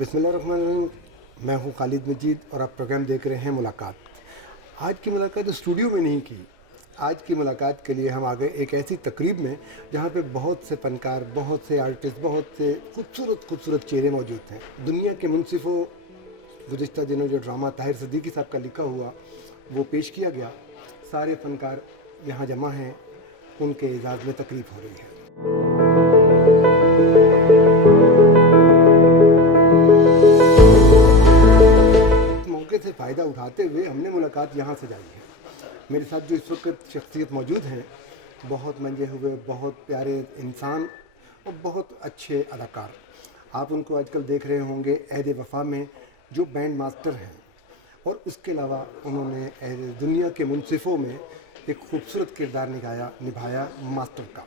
بسم اللہ الرحمن الرحیم. میں ہوں خالد مجید اور آپ پروگرام دیکھ رہے ہیں ملاقات. آج کی ملاقات اسٹوڈیو میں نہیں کی. آج کی ملاقات کے لیے ہم آ گئے ایک ایسی تقریب میں جہاں پہ بہت سے فنکار, بہت سے آرٹسٹ, بہت سے خوبصورت چہرے موجود ہیں. دنیا کے منصفوں گزشتہ دنوں جو ڈرامہ طاہر صدیقی صاحب کا لکھا ہوا وہ پیش کیا گیا. سارے فنکار یہاں جمع ہیں, ان کے اعزاز میں تقریب ہو رہی ہے. موقع سے فائدہ اٹھاتے ہوئے ہم نے ملاقات یہاں سجائی ہے. میرے ساتھ جو اس وقت شخصیت موجود ہیں, بہت منجے ہوئے, بہت پیارے انسان اور بہت اچھے اداکار. آپ ان کو آج کل دیکھ رہے ہوں گے عہد وفا میں جو بینڈ ماسٹر ہیں, اور اس کے علاوہ انہوں نے دنیا کے منصفوں میں ایک خوبصورت کردار نبھایا ماسٹر کا.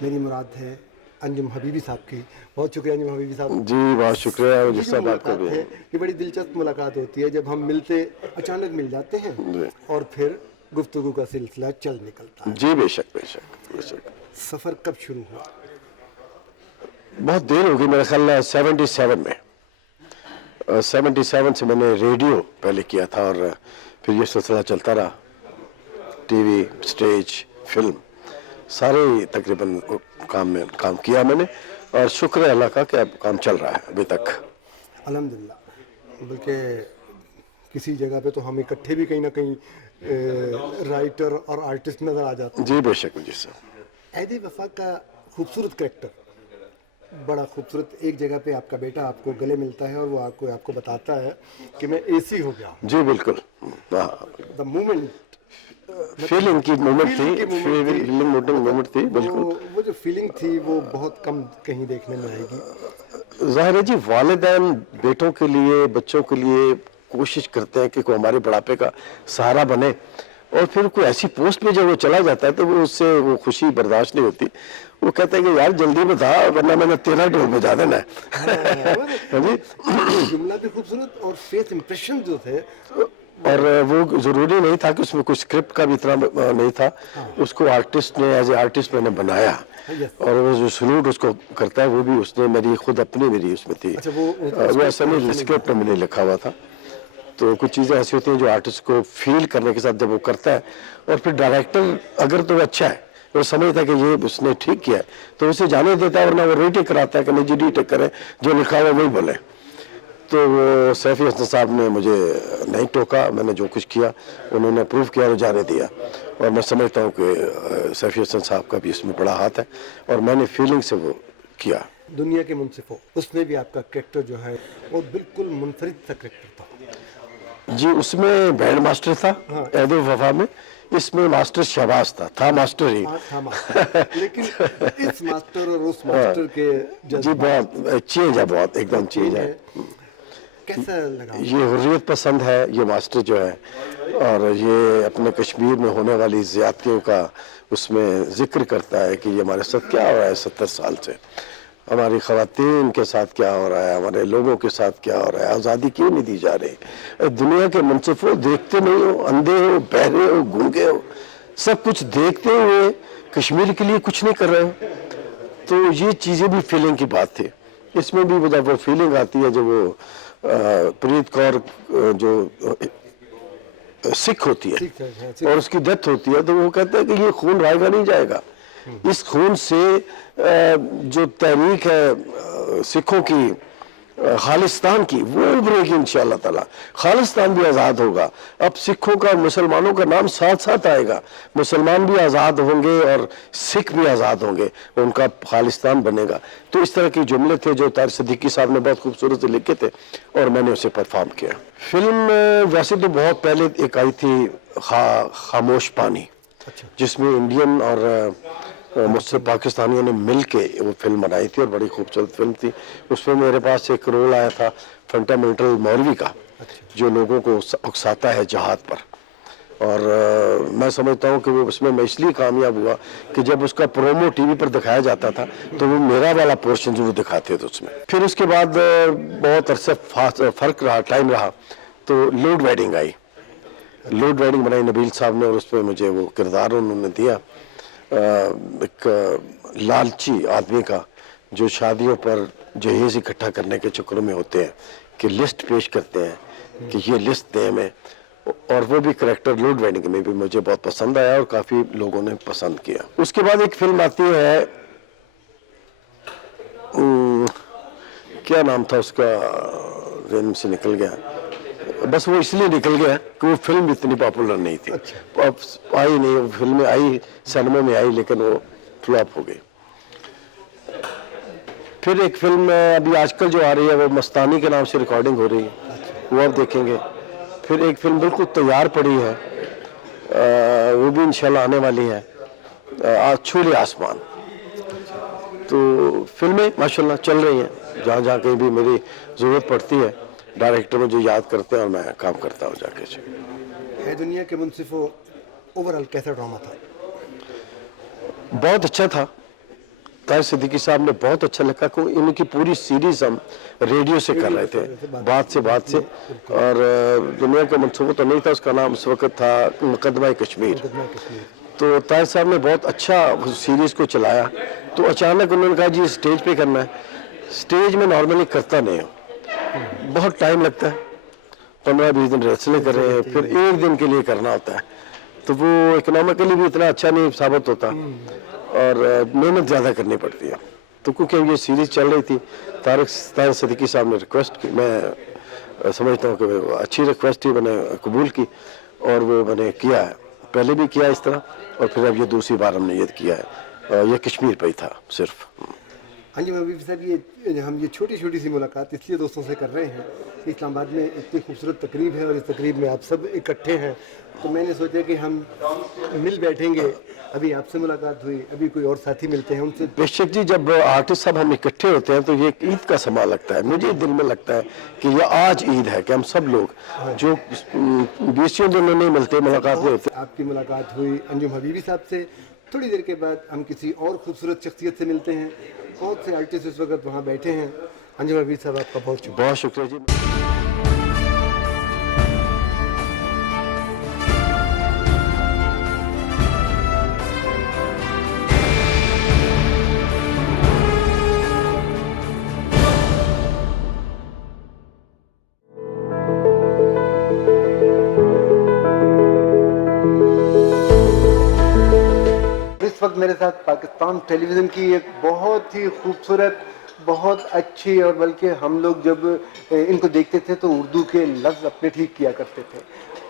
میری مراد ہے انجم حبیبی صاحب کی. بہت شکریہ انجم حبیبی صاحب. جی بہت شکریہ. یہ جو ملاقات ہے یہ بڑی دلچسپ ملاقات ہوتی ہے جب ہم ملتے اچانک مل جاتے ہیں اور پھر گفتگو کا سلسلہ چل نکلتا ہے. جی بے شک بے شک بے شک. سفر کب شروع ہوا؟ بہت دیر ہو گئی, میرا خیال ہے 77 میں. 77 سے میں نے ریڈیو پہلے کیا تھا اور پھر یہ سلسلہ چلتا رہا. ٹی وی, اسٹیج, فلم, سارے تقریباً کام کیا میں نے, اور شکر ہے اللہ کا کہ اب کام چل رہا ہے ابھی تک. الحمدللہ. بلکہ کسی جگہ پہ تو ہم اکٹھے بھی کہیں نہ کہیں رائٹر اور آرٹسٹ نظر آ جاتے ہیں. جی بے شک جی سر. عہد وفا کا خوبصورت کریکٹر, بڑا خوبصورت. ایک جگہ پہ آپ کا بیٹا آپ کو گلے ملتا ہے اور وہ آپ کو بتاتا ہے کہ میں اے سی ہو گیا. جی بالکل. دا مومنٹ, فیلنگ کی مومنٹ تھی بالکل. وہ جو فیلنگ تھی وہ بہت کم کہیں دیکھنے میں آئے گی. ظاہر ہے جی, والدین بیٹوں کے لیے, بچوں کے لیے کوشش کرتے ہیں کہ کوئی ہمارے بڑھاپے کا سہارا بنے, اور پھر کوئی ایسی پوسٹ پہ جب وہ چلا جاتا ہے تو وہ اس سے وہ خوشی برداشت نہیں ہوتی. وہ کہتے ہیں کہ یار جلدی بتا ورنہ میں نے 13 ڈول بجا دینا ہے. جملہ بھی خوبصورت اور فیس امپریشن جو تھے, اور وہ ضروری نہیں تھا کہ اس میں کوئی اسکرپٹ کا بھی اتنا نہیں تھا. اس کو آرٹسٹ نے ایز اے آرٹسٹ میں نے بنایا, اور وہ جو سلوٹ اس کو کرتا ہے وہ بھی اس نے میری خود اپنی اس میں تھی. وہ ایسا نہیں اسکرپٹ میں نہیں لکھا ہوا تھا. تو کچھ چیزیں ایسی ہوتی ہیں جو آرٹسٹ کو فیل کرنے کے ساتھ جب وہ کرتا ہے, اور پھر ڈائریکٹر اگر تو وہ اچھا ہے, وہ سمجھتا ہے کہ یہ اس نے ٹھیک کیا ہے تو اسے جانے دیتا ہے, ورنہ وہ ریٹیک کراتا ہے کہ نہیں جی ری ٹیک کریں, جو لکھا ہوا وہی بولے. تو وہ سیفی حسن صاحب نے مجھے نہیں ٹوکا, میں نے جو کچھ کیا انہوں نے اپروو کیا اور جانے دیا. اور میں سمجھتا ہوں کہ سیفی حسن صاحب کا بھی اس میں بڑا ہاتھ ہے, اور میں نے فیلنگ سے وہ کیا. دنیا کے منصفوں, اس میں بھی آپ کا کریکٹر جو ہے وہ بالکل منفرد سا کریکٹر تھا. جی اس میں بینڈ ماسٹر تھا عہد وفا میں, اس میں ماسٹر شہباز تھا ماسٹر ہی. لیکن اس ماسٹر اور اس ماسٹر کے جی بہت چینج ہے, بہت ایک دم چینج ہے. کیسا لگا؟ یہ حریت پسند ہے یہ ماسٹر جو ہے, اور یہ اپنے کشمیر میں ہونے والی زیادتیوں کا اس میں ذکر کرتا ہے کہ یہ ہمارے ساتھ کیا ہو رہا ہے 70 سال سے, ہماری خواتین کے ساتھ کیا ہو رہا ہے, ہمارے لوگوں کے ساتھ کیا ہو رہا ہے, آزادی کیوں نہیں دی جا رہی. دنیا کے منصفوں دیکھتے نہیں ہو, اندھے ہو, بہرے ہو, گونگے ہو, سب کچھ دیکھتے ہوئے کشمیر کے لیے کچھ نہیں کر رہے ہو. تو یہ چیزیں بھی فیلنگ کی بات تھی. اس میں بھی وہ فیلنگ آتی ہے جو وہ پریت کور جو سکھ ہوتی ہے اور اس کی ڈیتھ ہوتی ہے, تو وہ کہتے ہیں کہ یہ خون رائے گا نہیں جائے گا. اس خون سے جو تحریک ہے سکھوں کی خالصتان کی وہ ابھرے گی انشاءاللہ تعالی. خالصتان بھی آزاد ہوگا. اب سکھوں کا مسلمانوں کا نام ساتھ ساتھ آئے گا. مسلمان بھی آزاد ہوں گے اور سکھ بھی آزاد ہوں گے, ان کا خالصتان بنے گا. تو اس طرح کے جملے تھے جو طاہر صدیقی صاحب نے بہت خوبصورت سے لکھے تھے, اور میں نے اسے پرفارم کیا. فلم ویسے تو بہت پہلے ایک آئی تھی خاموش پانی, جس میں انڈین اور مجھ سے پاکستانیوں نے مل کے وہ فلم بنائی تھی, اور بڑی خوبصورت فلم تھی. اس میں میرے پاس ایک رول آیا تھا فنڈامنٹل مولوی کا, جو لوگوں کو اکساتا ہے جہاد پر. اور میں سمجھتا ہوں کہ وہ اس میں اس لیے کامیاب ہوا کہ جب اس کا پرومو ٹی وی پر دکھایا جاتا تھا تو وہ میرا والا پورشن ضرور دکھاتے تھے اس میں. پھر اس کے بعد بہت عرصے فرق رہا, ٹائم رہا, تو لوڈ ویڈنگ آئی. لوڈ ویڈنگ بنائی نبیل صاحب نے, اور اس پہ مجھے وہ کردار انہوں نے دیا ایک لالچی آدمی کا جو شادیوں پر जहेज इकट्ठा करने के चक्करों में होते हैं कि लिस्ट पेश करते हैं कि ये लिस्ट दें हमें, और वो भी करेक्टर लॉर्ड वेडिंग में भी मुझे बहुत पसंद आया और काफ़ी लोगों ने पसंद किया। उसके बाद एक फिल्म आती है, क्या नाम था उसका, जेहन से निकल गया, बस वो इसलिए निकल गया कि वो फिल्म इतनी पॉपुलर नहीं थी। अब आई नहीं, वो फिल्में आई, सिनेमा में आई, लेकिन वो फ्लॉप हो गई। फिर एक फिल्म अभी आजकल जो आ रही है वो मस्तानी के नाम से रिकॉर्डिंग हो रही है, वो आप देखेंगे। फिर एक फिल्म बिल्कुल तैयार पड़ी है, वो भी इंशाल्लाह आने वाली है, छूले आसमान। तो फिल्में माशाल्लाह चल रही हैं, जहाँ जहाँ कहीं भी मेरी ज़रूरत पड़ती है डायरेक्टर मुझे याद करते हैं और मैं काम करता हूँ जाके। है दुनिया के मुंसिफों ओवरऑल कैसा ड्रामा था? बहुत अच्छा था। ताहिर सिद्दीकी साहब ने बहुत अच्छा लिखा कि इनकी पूरी सीरीज हम रेडियो से कर रहे थे, बात से, और दुनिया के मंसूबों तो नहीं था, उसका नाम उस वक्त था मुकदमा कश्मीर। तो ताहिर साहब ने बहुत अच्छा सीरीज को चलाया। तो अचानक उन्होंने कहा जी स्टेज पे करना है। स्टेज में नॉर्मली करता नहीं हूँ, बहुत टाइम लगता है, 15-20 दिन रिहर्सलें कर रहे हैं, फिर एक दिन के लिए करना होता है, तो वो इकोनॉमिकली भी इतना अच्छा नहीं साबित होता और मेहनत ज़्यादा करनी पड़ती है। तो क्योंकि ये सीरीज़ चल रही थी, ताहिर सिद्दीकी साहब ने रिक्वेस्ट की, मैं समझता हूँ कि अच्छी रिक्वेस्ट थी, मैंने कबूल की और वो मैंने किया है, पहले भी किया इस तरह, और फिर अब ये दूसरी बार हमने ये किया है। ये कश्मीर पे ही था सिर्फ। हाँ जी महबूब साहब, ये हम ये छोटी छोटी सी मुलाकात इसलिए दोस्तों से कर रहे हैं कि इस्लामाबाद में इतनी खूबसूरत तकरीब है और इस तकरीब में आप सब इकट्ठे हैं, तो मैंने सोचा कि हम मिल बैठेंगे। अभी आपसे मुलाकात हुई, अभी कोई और साथी मिलते हैं उनसे। बेशक जी, जब आर्टिस्ट सब हम इकट्ठे होते हैं तो ये एक ईद का समा लगता है। मुझे दिल में लगता है कि ये आज ईद है कि हम सब लोग जो 20 दिनों नहीं मिलते मुलाकात में होते। आपकी मुलाकात हुई अंजुम हबीबी साहब से। थोड़ी देर के बाद हम किसी और खूबसूरत शख्सियत से मिलते हैं। बहुत से आर्टिस्ट इस वक्त वहाँ बैठे हैं। अंजुम हबीबी साहब, आपका बहुत शुक्रिया। बहुत शुक्रिया जी। इस वक्त मेरे साथ पाकिस्तान टेलीविज़न की एक बहुत ही खूबसूरत, बहुत अच्छी, और बल्कि हम लोग जब इनको देखते थे तो उर्दू के लफ्ज़ अपने ठीक किया करते थे,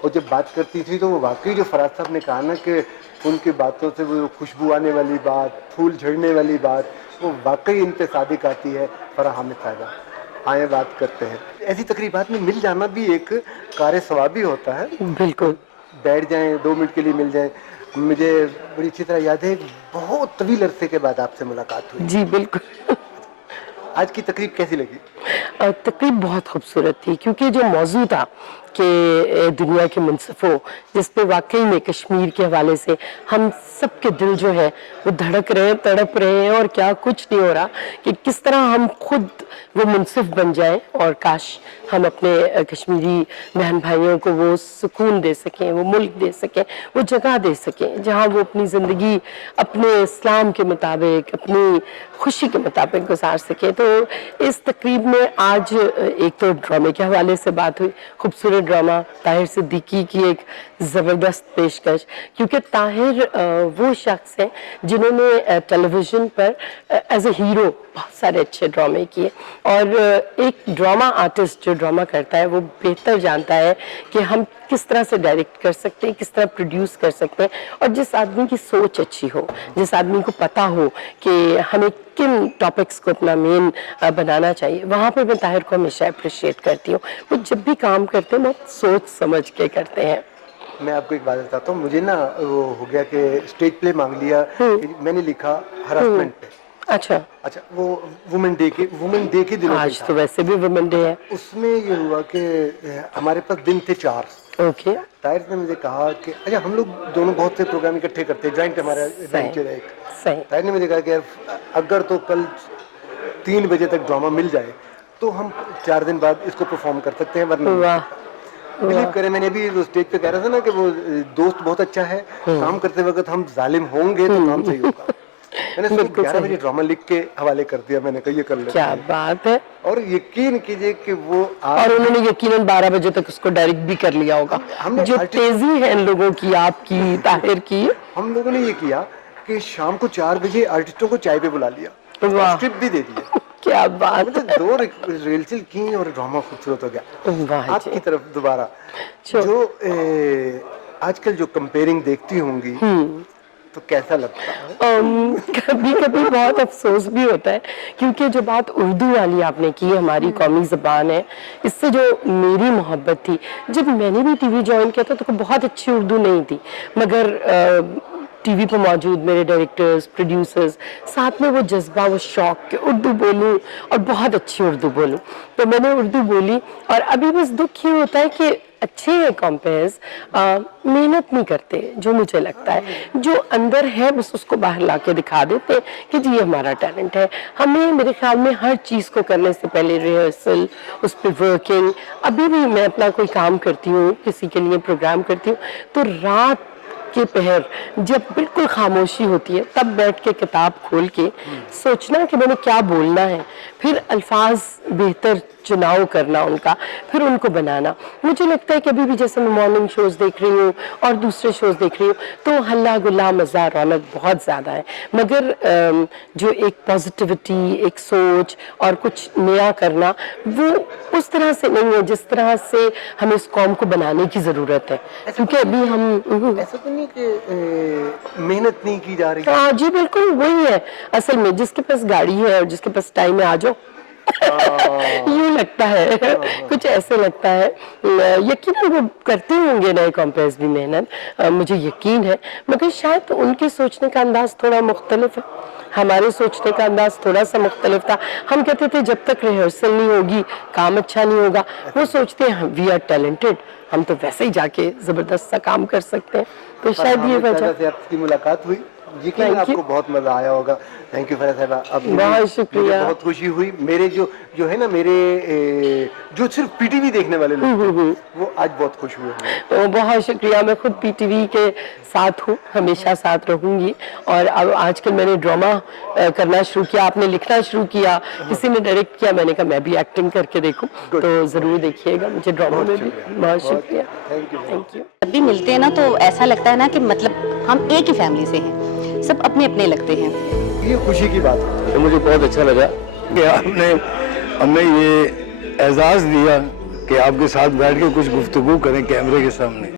और जब बात करती थी तो वो वाकई जो फराज साहब ने कहा ना कि उनकी बातों से वो खुशबू आने वाली बात, फूल झड़ने वाली बात, वो वाकई इन पे सादिक आती है। फराह हामिद साहिबा, आए बात करते हैं। ऐसी तकरीबात में मिल जाना भी एक कार सवाबी होता है। बिल्कुल, बैठ जाएं, 2 मिनट के लिए मिल जाएं। मुझे बड़ी अच्छी तरह याद है, बहुत तवील अरसे के बाद आपसे मुलाकात हुई। जी बिल्कुल। आज की तकरीब कैसी लगी? तकरीब बहुत खूबसूरत थी, क्योंकि जो मौजू था कि दुनिया के मुंसिफों, जिस पे वाकई में कश्मीर के हवाले से हम सब के दिल जो है वो धड़क रहे हैं, तड़प रहे हैं, और क्या कुछ नहीं हो रहा कि किस तरह हम खुद वो मुंसिफ बन जाएं, और काश हम अपने कश्मीरी बहन भाइयों को वो सुकून दे सकें, वो मुल्क दे सकें, वो जगह दे सकें जहाँ वो अपनी ज़िंदगी अपने इस्लाम के मुताबिक, अपनी खुशी के मुताबिक गुजार सकें। तो इस तकरीब में आज एक तो ड्रामे के हवाले से बात हुई, खूबसूरत ड्रामा, ताहिर सिद्दीकी की एक ज़बरदस्त पेशकश, क्योंकि ताहिर वो शख्स हैं जिन्होंने टेलीविज़न पर एज ए हीरो बहुत सारे अच्छे ड्रामे किए, और एक ड्रामा आर्टिस्ट जो ड्रामा करता है वो बेहतर जानता है कि हम किस तरह से डायरेक्ट कर सकते हैं, किस तरह प्रोड्यूस कर सकते हैं, और जिस आदमी की सोच अच्छी हो, जिस आदमी को पता हो कि हमें किन टॉपिक्स को अपना मेन बनाना चाहिए, वहाँ पर मैं ताहिर को हमेशा अप्रिशिएट करती हूँ। वो जब भी काम करते हैं बहुत सोच समझ के करते हैं। मैं आपको एक बात बताता हूँ, मुझे ना वो हो गया कि स्टेज प्ले मांग लिया, मैंने लिखा हरासमेंट पे। अच्छा, वो वुमेन डे के दिनों पे आज तो वैसे भी वुमेन डे है। उसमें ये हुआ कि हमारे पास दिन थे 4। ओके, ताहिर ने मुझे कहा कि अच्छा, हम लोग दोनों बहुत से प्रोग्राम इकट्ठे करते हैं, जॉइंट हमारा वेंचर है एक। सही। ताहिर ने मुझे कहा कि अगर तो कल 3 बजे तक ड्रामा मिल जाए तो हम 4 दिन बाद इसको परफॉर्म कर सकते हैं, वरना वाह, बिलीव करें, मैंने भी वो स्टेज पे कह रहा था ना कि वो दोस्त बहुत अच्छा है, काम करते वक्त हम जालिम होंगे तो काम सही होगा। मैंने सुबह 11 बजे ड्रामा लिख के हवाले कर दिया, मैंने कहा ये कर ले। क्या बात है। और यकीन कीजिए कि वो और उन्होंने यकीनन 12 बजे तक उसको डायरेक्ट भी कर लिया होगा। हमने जो तेजी है इन लोगों की, आपकी, ताहिर की। हम लोगों ने ये किया कि शाम को 4 बजे आर्टिस्टों को चाय पे बुला लिया, वाह। स्क्रिप्ट भी दे दिए, क्या बात मतलब 2 रिहर्सल की और ड्रामा खूबसूरत हो गया। है। वाह आपकी जी। तरफ दोबारा जो- जो आजकल जो कंपेयरिंग देखती होंगी तो कैसा लगता है? कभी कभी बहुत अफसोस भी होता है, क्योंकि जो बात उर्दू वाली आपने की, हमारी कौमी ज़बान है, इससे जो मेरी मोहब्बत थी, जब मैंने भी टीवी ज्वाइन किया था तो बहुत अच्छी उर्दू नहीं थी, मगर टीवी पर मौजूद मेरे डायरेक्टर्स, प्रोड्यूसर्स, साथ में वो जज्बा, वो शौक कि उर्दू बोलूं और बहुत अच्छी उर्दू बोलूं, तो मैंने उर्दू बोली। और अभी बस दुख ये होता है कि अच्छे कॉम्पेयर्स मेहनत नहीं करते, जो मुझे लगता है, जो अंदर है बस उसको बाहर ला के दिखा देते हैं कि जी ये हमारा टैलेंट है। हमें, मेरे ख्याल में, हर चीज़ को करने से पहले रिहर्सल, उस पर वर्किंग। अभी भी मैं अपना कोई काम करती हूँ, किसी के लिए प्रोग्राम करती हूँ, तो रात के पहर जब बिल्कुल खामोशी होती है तब बैठ के किताब खोल के सोचना कि मैंने क्या बोलना है, फिर अल्फाज बेहतर चुनाव करना उनका, फिर उनको बनाना। मुझे लगता है कि अभी भी जैसे मैं मॉर्निंग शोज देख रही हूँ और दूसरे शोज देख रही हूँ तो हल्ला गुल्ला मज़ा रौनक बहुत ज़्यादा है, मगर जो एक पॉजिटिविटी, एक सोच और कुछ नया करना, वो उस तरह से नहीं है जिस तरह से हमें इस कौम को बनाने की ज़रूरत है। क्योंकि अभी हम ऐसा तो नहीं कि मेहनत नहीं की जा रही? हाँ जी, बिल्कुल वही है असल में, जिसके पास गाड़ी है और जिसके पास टाइम है आ जाओ। यूं लगता है, कुछ ऐसे लगता है। यकीन वो करते होंगे नए कॉम्पेयर्स भी मेहनत, मुझे यकीन है, मगर शायद उनके सोचने का अंदाज थोड़ा मुख्तलिफ है, हमारे सोचने का अंदाज थोड़ा सा मुख्तलिफ था। हम कहते थे जब तक रिहर्सल नहीं होगी काम अच्छा नहीं होगा, वो सोचते हैं वी आर टैलेंटेड, हम तो वैसे ही जाके जबरदस्त सा काम कर सकते हैं, तो शायद ये वजह। से आपकी मुलाकात हुई, यकीन Thank you. आपको बहुत मजा आया होगा। थैंक यू फराह साहिबा, अब बहुत शुक्रिया। मुझे बहुत खुशी हुई। मेरे जो है ना, मेरे जो सिर्फ पीटीवी देखने वाले लोग थे, वो आज बहुत खुश हुए हैं। तो बहुत शुक्रिया, मैं खुद पीटीवी के साथ हूँ, हमेशा साथ रहूंगी। और अब आजकल मैंने ड्रामा करना शुरू किया, आपने लिखना शुरू किया, किसी ने डायरेक्ट किया, मैंने कहा मैं भी एक्टिंग करके देखूं, तो जरूर देखिएगा मुझे ड्रामा में भी। बहुत शुक्रिया, थैंक यू। Thank you. जब भी मिलते हैं ना तो ऐसा लगता है ना कि मतलब हम एक ही फैमिली से हैं, सब अपने अपने लगते हैं। ये खुशी की बात है। तो मुझे बहुत अच्छा लगा कि आपने हमें ये एजाज़ दिया कि आपके साथ बैठ के कुछ गुफ्तगू करें कैमरे के सामने।